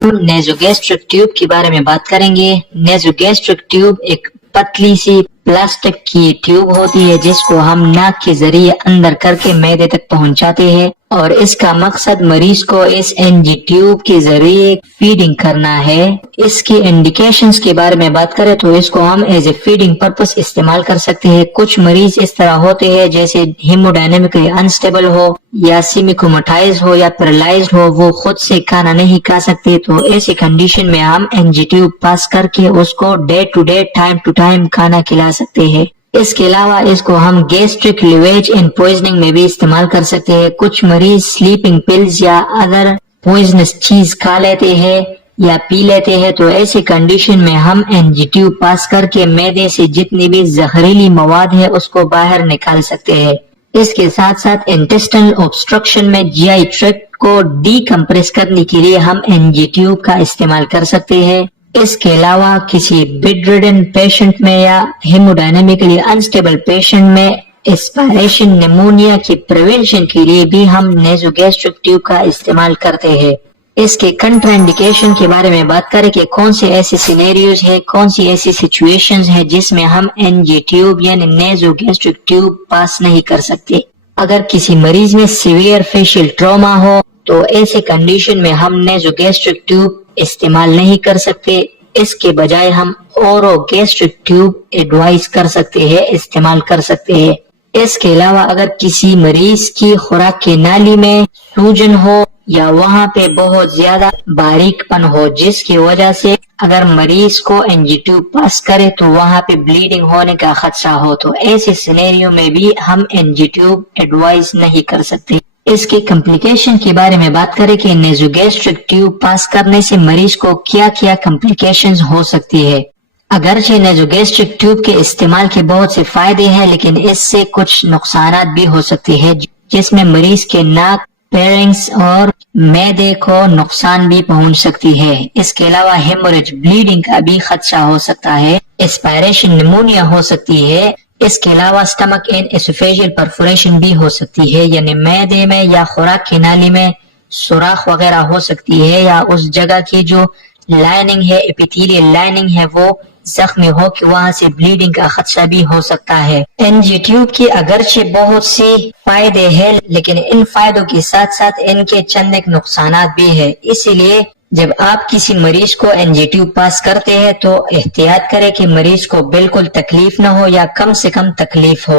نیزوگیسٹرک tube کے بارے میں بات کریں گے۔ نیزوگیسٹرک ٹیوب ایک پتلی سی پلاسٹک کی ٹیوب ہوتی ہے جس کو ہم ناک کے ذریعے اندر کر کے معدے تک پہنچاتے ہیں، اور اس کا مقصد مریض کو اس این جی ٹیوب کے ذریعے فیڈنگ کرنا ہے۔ اس کی انڈیکیشنز کے بارے میں بات کریں تو اس کو ہم ایز اے فیڈنگ پرپس استعمال کر سکتے ہیں۔ کچھ مریض اس طرح ہوتے ہیں جیسے ہیموڈائنامکلی انسٹیبل ہو یا سیمیکومٹائز ہو یا پیرالائزڈ ہو، وہ خود سے کھانا نہیں کھا سکتے، تو ایسی کنڈیشن میں ہم این جی ٹیوب پاس کر کے اس کو day to day time to time کھانا کھلا سکتے ہیں۔ اس کے علاوہ اس کو ہم گیسٹرک لیویج ان پوائزننگ میں بھی استعمال کر سکتے ہیں۔ کچھ مریض سلیپنگ پلز یا ادر پوائزنس چیز کھا لیتے ہیں یا پی لیتے ہیں، تو ایسی کنڈیشن میں ہم این جی ٹیوب پاس کر کے معدے سے جتنی بھی زہریلی مواد ہے اس کو باہر نکال سکتے ہیں۔ اس کے ساتھ ساتھ انٹسٹینل اوبسٹرکشن میں جی آئی ٹریکٹ کو ڈی کمپریس کرنے کے لیے ہم این جی ٹیوب کا استعمال کر سکتے ہیں۔ اس کے علاوہ کسی بیڈ ریڈن پیشنٹ میں یا ہیموڈائنامکلی انسٹیبل پیشنٹ میں اسپائریشن نمونیا کی پریونشن کے لیے بھی ہم نیزوگیسٹرک ٹیوب کا استعمال کرتے ہیں۔ اس کے کنٹرا انڈیکیشن کے بارے میں بات کریں کہ کون سے ایسے سینیریوز ہیں، کون سی ایسی سچویشنز ہیں جس میں ہم این جی ٹیوب یعنی نیزوگیسٹرک ٹیوب پاس نہیں کر سکتے۔ اگر کسی مریض میں سیویئر فیشل ٹراما ہو تو ایسے کنڈیشن میں ہم نیزوگیسٹرک ٹیوب استعمال نہیں کر سکتے، اس کے بجائے ہم اورو گیسٹرک ٹیوب ایڈوائز کر سکتے ہیں، استعمال کر سکتے ہیں۔ اس کے علاوہ اگر کسی مریض کی خوراک کی نالی میں سوجن ہو یا وہاں پہ بہت زیادہ باریک پن ہو جس کی وجہ سے اگر مریض کو این جی ٹیوب پاس کرے تو وہاں پہ بلیڈنگ ہونے کا خدشہ ہو، تو ایسے سینیریو میں بھی ہم این جی ٹیوب ایڈوائز نہیں کر سکتے۔ اس کی کمپلیکیشن کے بارے میں بات کریں کہ نیزوگیسٹرک ٹیوب پاس کرنے سے مریض کو کیا کیا کمپلیکیشنز ہو سکتی ہے۔ اگرچہ نیزوگیسٹرک ٹیوب کے استعمال کے بہت سے فائدے ہیں، لیکن اس سے کچھ نقصانات بھی ہو سکتے ہیں جس میں مریض کے ناک، پیرنگس اور معدے کو نقصان بھی پہنچ سکتی ہے۔ اس کے علاوہ ہیموریج بلیڈنگ کا بھی خدشہ ہو سکتا ہے، اسپائریشن نمونیا ہو سکتی ہے۔ اس کے علاوہ سٹمک ان اسوفیجل پرفوریشن بھی ہو سکتی ہے، یعنی معدے میں یا خوراک کی نالی میں سوراخ وغیرہ ہو سکتی ہے، یا اس جگہ کی جو لائننگ ہے، ایپیتھیلیل لائننگ ہے، وہ زخمی ہو کہ وہاں سے بلیڈنگ کا خدشہ بھی ہو سکتا ہے۔ این جی ٹیوب کی اگرچہ بہت سی فائدے ہیں، لیکن ان فائدوں کے ساتھ ساتھ ان کے چند ایک نقصانات بھی ہیں۔ اسی لیے جب آپ کسی مریض کو این جی ٹیوب پاس کرتے ہیں تو احتیاط کریں کہ مریض کو بالکل تکلیف نہ ہو یا کم سے کم تکلیف ہو۔